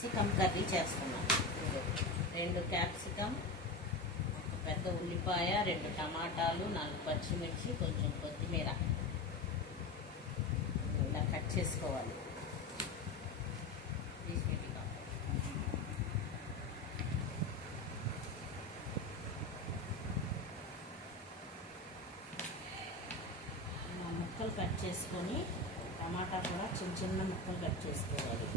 Capsicum curry చేస్తున్నాం. 2 capsicum, ఒక పెద్ద ఉల్లిపాయ, 2 టమాటాలు, 4 పచ్చిమిర్చి, కొంచెం కొత్తిమీర ఇలా కట్ చేసుకోవాలి. ముక్కలు కట్ చేసుకొని టమాటా కూడా చిన్న చిన్న ముక్కలు కట్ చేసుకోవాలి.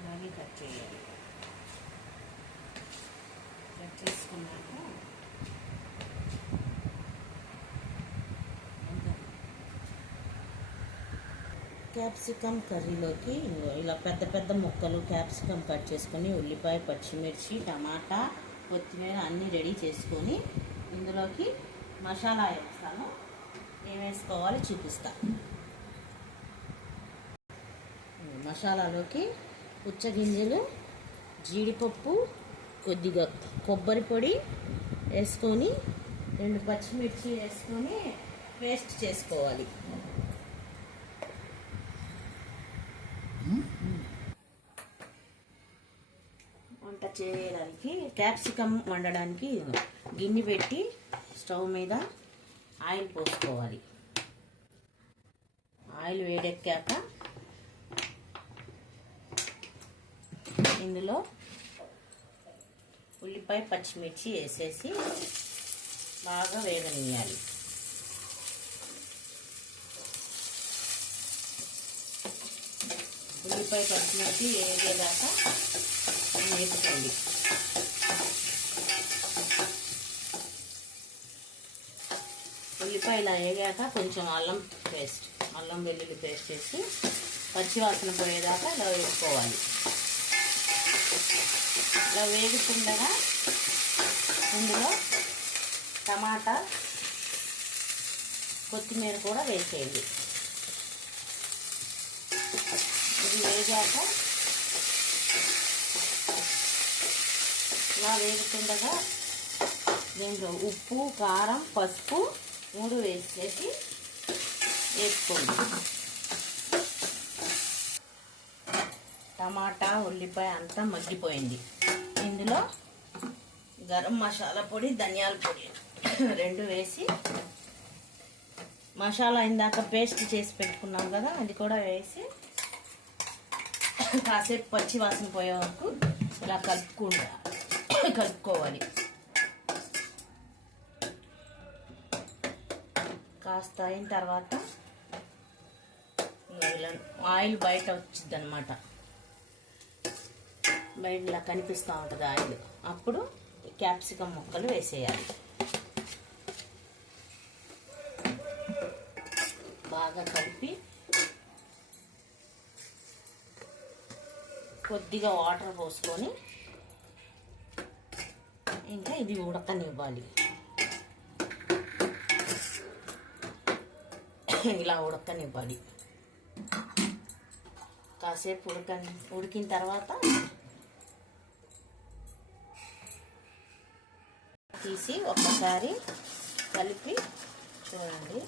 అలాగే కట్ చేయాలి. కట్ చేసుకున్నాక క్యాప్సికమ్ కర్రీలోకి ఇలా పెద్ద పెద్ద ముక్కలు క్యాప్సికమ్ కట్ చేసుకొని ఉల్లిపాయ, పచ్చిమిర్చి, టమాటా, కొత్తిమీర అన్నీ రెడీ చేసుకొని ఇందులోకి మసాలా వేస్తాను. ఏం వేసుకోవాలి చూపిస్తాను. మసాలాలోకి పుచ్చగింజలు, జీడిపప్పు, కొద్దిగా కొబ్బరి పొడి వేసుకొని 2 పచ్చిమిర్చి వేసుకొని పేస్ట్ చేసుకోవాలి. వంట చేయడానికి క్యాప్సికమ్ వండడానికి గిన్నె పెట్టి స్టవ్ మీద ఆయిల్ పోసుకోవాలి. ఆయిల్ వేడెక్కాక ఇందులో ఉల్లిపాయ, పచ్చిమిర్చి వేసేసి బాగా వేగనియాలి. ఉల్లిపాయ, పచ్చిమిర్చి వేగేదాకా వేపుకోండి. ఉల్లిపాయ ఇలా వేగాక కొంచెం అల్లం వెల్లుల్లి పేస్ట్ చేసి పచ్చివాసన పోయేదాకా ఇలా వేసుకోవాలి. ఇలా వేగుతుండగా ఇందులో టమాటా, కొత్తిమీర కూడా వేసేయండి. ఇది వేగాక ఇలా వేగుతుండగా దీంట్లో ఉప్పు, కారం, పసుపు 3 వేసేసి వేసుకోండి. టమాటా, ఉల్లిపాయ అంతా మగ్గిపోయింది. ఇందులో గరం మసాలా పొడి, ధనియాల పొడి 2 వేసి మసాలా ఇందాక పేస్ట్ చేసి పెట్టుకున్నాం కదా అది కూడా వేసి కాసేపు పచ్చి వాసన పోయే వరకు ఇలా కలుపుకోవాలి. కాస్త అయిన తర్వాత ఆయిల్ బయట వచ్చింది అనమాట. బయట ఇలా కనిపిస్తూ ఉంటుంది ఆయిల్. అప్పుడు క్యాప్సికమ్ ముక్కలు వేసేయాలి. బాగా కలిపి కొద్దిగా వాటర్ పోసుకొని ఇంకా ఇది ఉడకనివ్వాలి. ఇలా ఉడకనివ్వాలి. కాసేపు ఉడికిన తర్వాత తీసి ఒక్కసారి కలిపి చూడండి.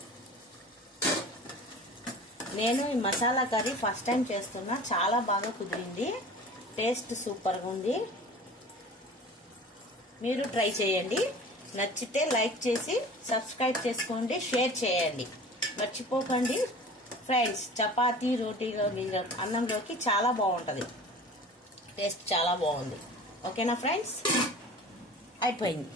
నేను ఈ మసాలా కర్రీ ఫస్ట్ టైం చేస్తున్నా. చాలా బాగా కుదిరింది. టేస్ట్ సూపర్గా ఉంది. మీరు ట్రై చేయండి. నచ్చితే లైక్ చేసి సబ్స్క్రైబ్ చేసుకోండి, షేర్ చేయండి. మర్చిపోకండి ఫ్రెండ్స్. చపాతీ, రోటీలో, అన్నంలోకి చాలా బాగుంటుంది. టేస్ట్ చాలా బాగుంది. ఓకేనా ఫ్రెండ్స్? అయిపోయింది.